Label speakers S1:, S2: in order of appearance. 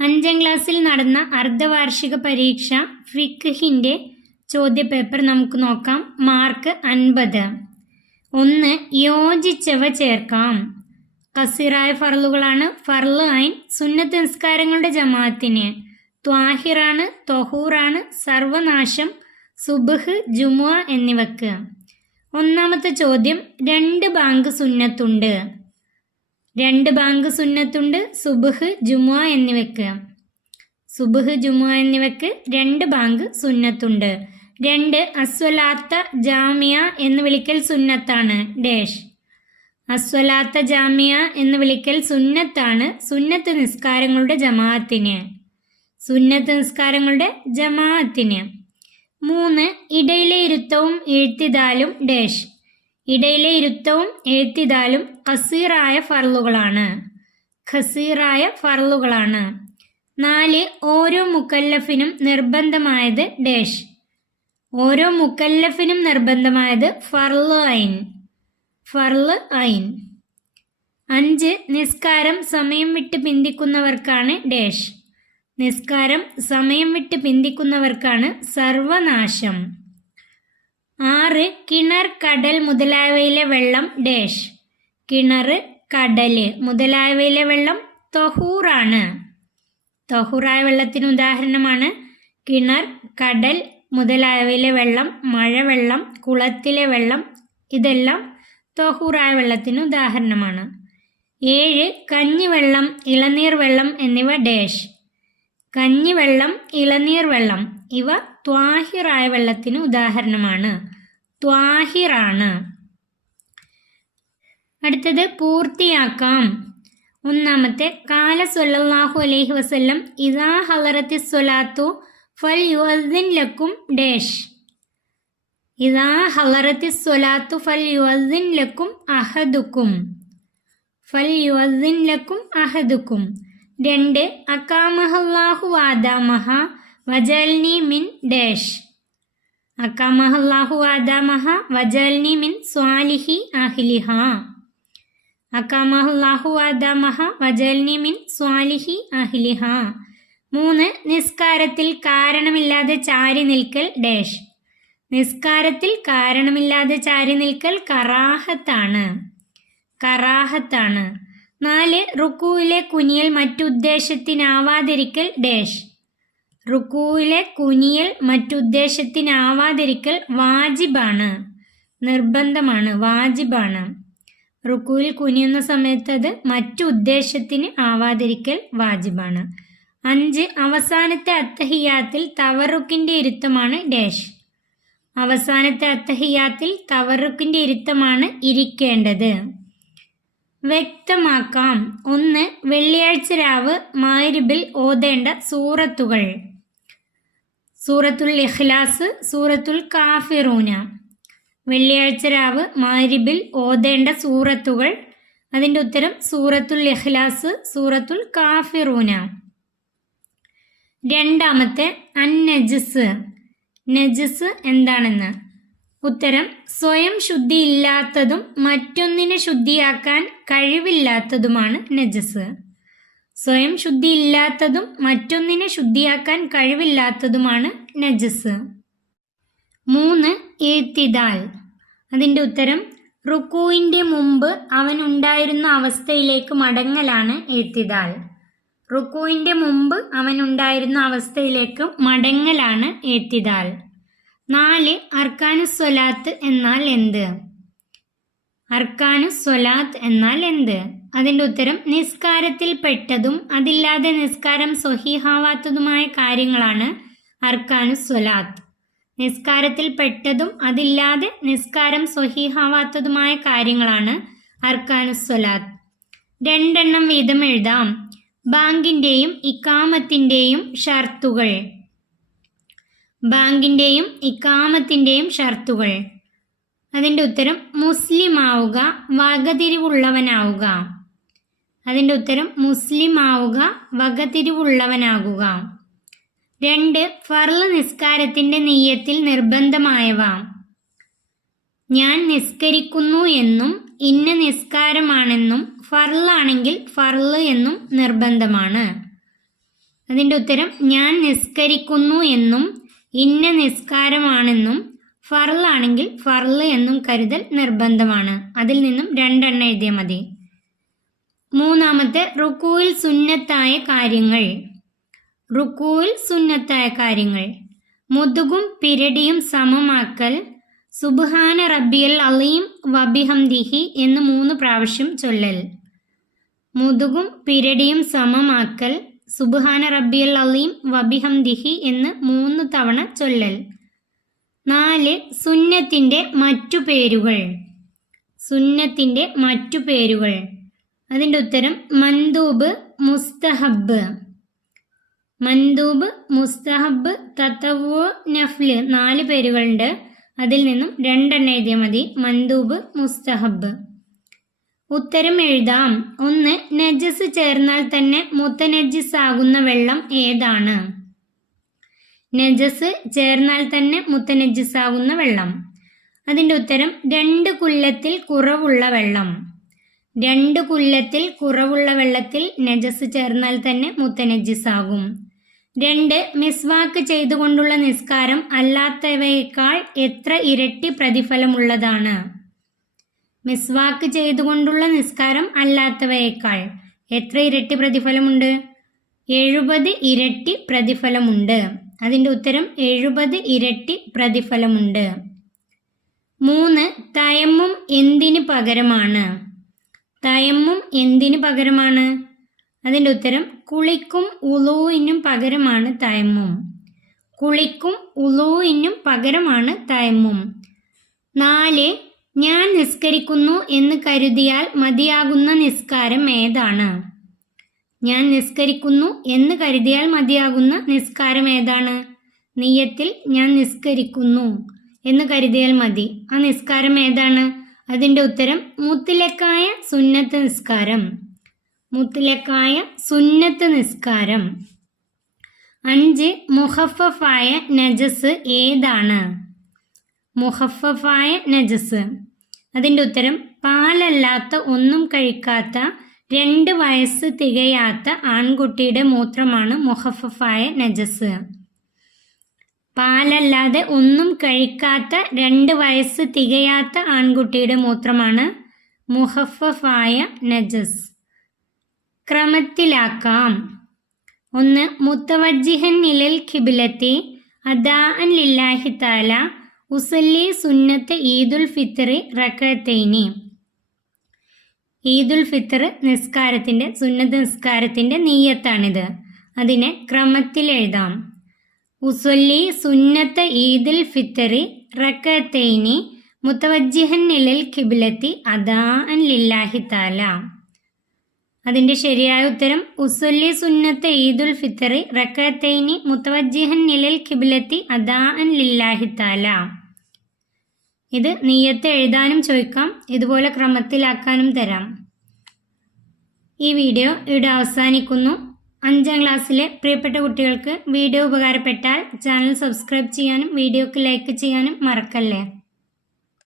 S1: അഞ്ചാം ക്ലാസ്സിൽ നടന്ന അർദ്ധവാർഷിക പരീക്ഷ ഫിഖ്ഹിന്റെ ചോദ്യപേപ്പർ നമുക്ക് നോക്കാം. മാർക്ക് അൻപത്. ഒന്ന് യോജിച്ചവ ചേർക്കാം. കസീറായ ഫർളുകളാണ്. ഫർൾ ഐൻ സുന്നത്ത് നിസ്കാരങ്ങളുടെ ജമാഅത്തിന്. ത്വാഹിറാണ് തൊഹൂറാണ് സർവനാശം സുബഹ് ജുമുഅ എന്നിവക്ക്. ഒന്നാമത്തെ ചോദ്യം രണ്ട് ബാങ്ക് സുന്നത്തുണ്ട്. രണ്ട് ബാങ്ക് സുന്നത്തുണ്ട് സുബഹ് ജുമുഅ എന്നിവയ്ക്ക്. സുബഹ് ജുമുഅ എന്നിവയ്ക്ക് രണ്ട് ബാങ്ക് സുന്നത്തുണ്ട്. രണ്ട് അസ്വലാത്ത ജാമിയ എന്ന് വിളിക്കൽ സുന്നത്താണ് ഡേഷ്. അസ്വലാത്ത ജാമിയ എന്ന് വിളിക്കൽ സുന്നത്താണ് സുന്നത്ത് നിസ്കാരങ്ങളുടെ ജമാഅത്തിന്. സുന്നത്ത് നിസ്കാരങ്ങളുടെ ജമാഅത്തിന്. മൂന്ന് ഇടയിലെ ഇരുത്തവും എഴുത്തിതാലും ഡേഷ്. ഇടയിലെ ഇരുത്തവും എഴുത്തിതാലും കസീറായ ഫർളുകളാണ്. ഖസീറായ ഫർളുകളാണ്. നാല് ഓരോ മുക്കല്ലഫിനും നിർബന്ധമായത് ഡേഷ്. ഓരോ മുക്കല്ലഫിനും നിർബന്ധമായത് ഫർൾ ഐൻ. ഫർൾ ഐൻ. അഞ്ച് നിസ്കാരം സമയം വിട്ട് പിന്തിക്കുന്നവർക്കാണ് ഡേഷ്. നിസ്കാരം സമയം വിട്ട് പിന്തിക്കുന്നവർക്കാണ് സർവനാശം. ആറ് കിണർ കടൽ മുതലായവയിലെ വെള്ളം ഡേഷ്. കിണർ കടൽ മുതലായവയിലെ വെള്ളം തൊഹൂറാണ്. തൊഹൂറായ വെള്ളത്തിന് ഉദാഹരണമാണ് കിണർ കടൽ മുതലായവയിലെ വെള്ളം മഴവെള്ളം കുളത്തിലെ വെള്ളം ഇതെല്ലാം തൊഹൂറായ വെള്ളത്തിന് ഉദാഹരണമാണ്. ഏഴ് കഞ്ഞിവെള്ളം ഇളനീർ വെള്ളം എന്നിവ ഡേഷ്. കഞ്ഞിവെള്ളം ഇളനീർ വെള്ളം ഇവ ത്വാഹിറായ വെള്ളത്തിന് ഉദാഹരണമാണ്. ത്വാഹിറാണ്. അടുത്തത് പൂർത്തിയാക്കാം. ഒന്നാമത്തെ കാല സൊല്ലാഹു അലൈഹി വസല്ലം ഇതാ ഹലറത്തി സൊലാത്തു ഫൽ യുഅദ്ദിൻ ലക്കും ഡേഷ്. ഇതാ ഹലറത്തി സൊലാത്തു ഫൽ യുഅദ്ദിൻ ലക്കും അഹദുക്കും. ഫൽ യുഅദ്ദിൻ ലക്കും അഹദുക്കും. രണ്ട് അക്കാമഹല്ലാഹു വാദാമഹ വജൽനി മിൻ ഡേഷ്. അക്കാമഹല്ലാഹു ആദാമഹ വജൽനി മിൻ സ്വാലിഹി അഹ്ലിഹ. അക്കാമഹല്ലാഹു ആദാമഹ വജൽനി മിൻ സ്വാലിഹി അഹ്ലിഹ. മൂന്ന് നിസ്കാരത്തിൽ കാരണമില്ലാതെ ചാരി നിൽക്കൽ ഡേഷ്. നിസ്കാരത്തിൽ കാരണമില്ലാതെ ചാരി നിൽക്കൽ കറാഹത്താണ്. കറാഹത്താണ്. നാല് റുക്കുവിലെ കുനിയൽ മറ്റുദ്ദേശത്തിനാവാതിരിക്കൽ ഡേഷ്. റുക്കുവിലെ കുനിയൽ മറ്റുദ്ദേശത്തിനാവാതിരിക്കൽ വാജിബാണ്. നിർബന്ധമാണ് വാജിബാണ്. റുക്കുവിൽ കുനിയുന്ന സമയത്ത് അത് മറ്റുദ്ദേശത്തിന് ആവാതിരിക്കൽ വാജിബാണ്. അഞ്ച് അവസാനത്തെ അത്തഹിയാത്തിൽ തവറുക്കിന്റെ ഇരുത്തമാണ് ഡാഷ്. അവസാനത്തെ അത്തഹിയാത്തിൽ തവറുക്കിന്റെ ഇരുത്തമാണ് ഇരിക്കേണ്ടത്. വ്യക്തമാക്കാം. ഒന്ന് വെള്ളിയാഴ്ച രാവ് മാരിബിൽ ഓതേണ്ട സൂറത്തുകൾ. സൂറത്തുൽ ഇഖ്ലാസ് സൂറത്തുൽ കാഫിറൂന. വെള്ളിയാഴ്ച രാവ് മാരിബിൽ ഓതേണ്ട സൂറത്തുകൾ. അതിന്റെ ഉത്തരം സൂറത്തുൽ ഇഖ്ലാസ് സൂറത്തുൽ കാഫിറൂന. രണ്ടാമത്തെ അന്നജസ് നജസ് എന്താണെന്ന്? ഉത്തരം സ്വയം ശുദ്ധിയില്ലാത്തതും മറ്റൊന്നിനെ ശുദ്ധിയാക്കാൻ കഴിവില്ലാത്തതുമാണ് നജസ്. സ്വയം ശുദ്ധിയില്ലാത്തതും മറ്റൊന്നിനെ ശുദ്ധിയാക്കാൻ കഴിവില്ലാത്തതുമാണ് നജസ്. മൂന്ന് ഏത്തിദാൽ. അതിന്റെ ഉത്തരം റുക്കുവിന്റെ മുമ്പ് അവനുണ്ടായിരുന്ന അവസ്ഥയിലേക്ക് മടങ്ങലാണ് ഏത്തിദാൽ. റുക്കുവിന്റെ മുമ്പ് അവനുണ്ടായിരുന്ന അവസ്ഥയിലേക്ക് മടങ്ങലാണ് ഏത്തിദാൽ. നാല് അർക്കാനു സ്വലാത്ത് എന്നാൽ എന്ത്? അർക്കാനു സ്വലാത്ത് എന്നാൽ എന്ത്? അതിന്റെ ഉത്തരം നിസ്കാരത്തിൽ പെട്ടതും അതില്ലാതെ നിസ്കാരം സ്വഹീഹാവാത്തതുമായ കാര്യങ്ങളാണ് അർക്കാനു സ്വലാത്ത്. നിസ്കാരത്തിൽ പെട്ടതും അതില്ലാതെ നിസ്കാരം സ്വഹീഹാവാത്തതുമായ കാര്യങ്ങളാണ് അർക്കാനു സ്വലാത്ത്. രണ്ടെണ്ണം വീതം എഴുതാം. ബാങ്കിന്റെയും ഇക്കാമത്തിന്റെയും ഷർത്തുകൾ. ബാങ്കിന്റെയും ഇക്കാമത്തിന്റെയും ഷർത്തുകൾ. അതിന്റെ ഉത്തരം മുസ്ലിം ആവുക വകതിരിവുള്ളവനാവുക. അതിന്റെ ഉത്തരം മുസ്ലിം ആവുക വകതിരിവുള്ളവനാകുക. രണ്ട് ഫർൾ നിസ്കാരത്തിന്റെ നെയ്യത്തിൽ നിർബന്ധമായവ. ഞാൻ നിസ്കരിക്കുന്നു എന്നും ഇന്ന നിസ്കാരമാണെന്നും ഫർളാണെങ്കിൽ ഫർൾ എന്നും നിർബന്ധമാണ്. അതിന്റെ ഉത്തരം ഞാൻ നിസ്കരിക്കുന്നു എന്നും ഇന്ന നിസ്കാരമാണെന്നും ഫർളാണെങ്കിൽ ഫർൾ എന്നും കരുതൽ നിർബന്ധമാണ്. അതിൽ നിന്നും രണ്ടെണ്ണം എഴുതിയാൽ മതി. മൂന്നാമത്തെ റുക്കുവിൽ സുന്നത്തായ കാര്യങ്ങൾ. റുക്കുവിൽ സുന്നത്തായ കാര്യങ്ങൾ. മുതുകും പിരടിയും സമമാക്കൽ. സുബ്ഹാന റബ്ബിയൽ അലീം വബിഹംദിഹി എന്ന് മൂന്ന് പ്രാവശ്യം ചൊല്ലൽ. മുതുകും പിരടിയും സമമാക്കൽ. സുബ്ഹാന റബ്ബിയൽ അലീം വബിഹംദിഹി എന്ന് മൂന്ന് തവണ ചൊല്ലൽ. നാല് സുന്നത്തിന്റെ മറ്റു പേരുകൾ. സുന്നത്തിന്റെ മറ്റു പേരുകൾ. അതിന്റെ ഉത്തരം മന്ദൂബ് മുസ്തഹബ് മന്ദൂബ് മുസ്തഹബ് തത്തവോ നഫ്ല് നാല് പേരുകളുണ്ട്. അതിൽ നിന്നും രണ്ടെണ്ണം എഴുതിയാൽ മതി. മന്ദൂബ് മുസ്തഹബ് ഉത്തരം എഴുതാം. ഒന്ന് നജസ് ചേർന്നാൽ തന്നെ മുത്തനജിസ് ആകുന്ന വെള്ളം ഏതാണ്? നജസ് ചേർന്നാൽ തന്നെ മുത്തനജിസ് ആകുന്ന വെള്ളം. അതിന്റെ ഉത്തരം രണ്ട് കുല്ലത്തിൽ കുറവുള്ള വെള്ളം. രണ്ട് കുല്ലത്തിൽ കുറവുള്ള വെള്ളത്തിൽ നജസ് ചേർന്നാൽ തന്നെ മുത്തനജിസ് ആകും രണ്ട് മിസ്വാക്ക് ചെയ്തുകൊണ്ടുള്ള നിസ്കാരം അല്ലാത്തവയേക്കാൾ എത്ര ഇരട്ടി പ്രതിഫലമുള്ളതാണ്. മിസ്വാക്ക് ചെയ്തുകൊണ്ടുള്ള നിസ്കാരം അല്ലാത്തവയേക്കാൾ എത്ര ഇരട്ടി പ്രതിഫലമുണ്ട്? എഴുപത് ഇരട്ടി പ്രതിഫലമുണ്ട്. അതിന്റെ ഉത്തരം എഴുപത് ഇരട്ടി പ്രതിഫലമുണ്ട്. മൂന്ന് തയമ്മും എന്തിന് പകരമാണ്? തയമ്മും എന്തിനു പകരമാണ്? അതിന്റെ ഉത്തരം കുളിക്കും ഉളൂവിനും പകരമാണ് തയമ്മും. കുളിക്കും ഉളൂവിനും പകരമാണ് തയമ്മും. നാല് ഞാൻ നിസ്കരിക്കുന്നു എന്ന് കരുതിയാൽ മതിയാകുന്ന നിസ്കാരം ഏതാണ്? ഞാൻ നിസ്കരിക്കുന്നു എന്ന് കരുതിയാൽ മതിയാകുന്ന നിസ്കാരം ഏതാണ്? നെയ്യത്തിൽ ഞാൻ നിസ്കരിക്കുന്നു എന്ന് കരുതിയാൽ മതി. ആ നിസ്കാരം ഏതാണ്? അതിന്റെ ഉത്തരം മുത്തിലക്കായ സുന്നത്ത് നിസ്കാരം. മുത്തിലക്കായ സുന്നത്ത് നിസ്കാരം. അഞ്ച് മുഹഫഫായ നജസ് ഏതാണ്? മുഹഫഫായ നജസ്. അതിന്റെ ഉത്തരം പാലല്ലാത്ത ഒന്നും കഴിക്കാത്ത രണ്ട് വയസ്സ് തികയാത്ത ആൺകുട്ടിയുടെ മൂത്രമാണ് മുഹഫഫായ നജസ്. പാലല്ലാതെ ഒന്നും കഴിക്കാത്ത രണ്ട് വയസ്സ് തികയാത്ത ആൺകുട്ടിയുടെ മൂത്രമാണ് മുഹഫഫായ നജസ്. ക്രമത്തിലാക്കാം. ഒന്ന് മുത്തവജിഹൻ നിലൽ ഖിബിലത്തി അദാഅൻ ലില്ലാഹി താല ഉസല്ലി സുന്നത്ത് ഈദുൽ ഫിത്തറി റക്കത്തേനി ഈദുൽ ഫിത്തർ നിസ്കാരത്തിന്റെ സുന്നത്ത് നിസ്കാരത്തിന്റെ നീയത്താണിത്. അതിനെ ക്രമത്തിൽ എഴുതാം ഉസല്ലി സുന്നത്ത് ഈദുൽ ഫിത്തറി റക്കത്തൈനി മുത്തവജ്ജിഹൻ നിലൽ ഖിബിലത്തി അദാഅൻ ലില്ലാഹി താല അതിന്റെ ശരിയായ ഉത്തരം ഉസൊല്ലി സുന്നത്ത് ഈദുൽ ഫിത്തറി റക്കത്തൈനി മുത്തവജ്ജിഹൻ നിലൽ കിബിലത്തി അദാഅൻ ലില്ലാഹി താല ഇത് നീയത്ത് എഴുതാനും ചോദിക്കാം ഇതുപോലെ ക്രമത്തിലാക്കാനും തരാം. ഈ വീഡിയോ ഇവിടെ അവസാനിക്കുന്നു. അഞ്ചാം ക്ലാസ്സിലെ പ്രിയപ്പെട്ട കുട്ടികൾക്ക് വീഡിയോ ഉപകാരപ്പെട്ടാൽ ചാനൽ സബ്സ്ക്രൈബ് ചെയ്യാനും വീഡിയോക്ക് ലൈക്ക് ചെയ്യാനും മറക്കല്ലേ?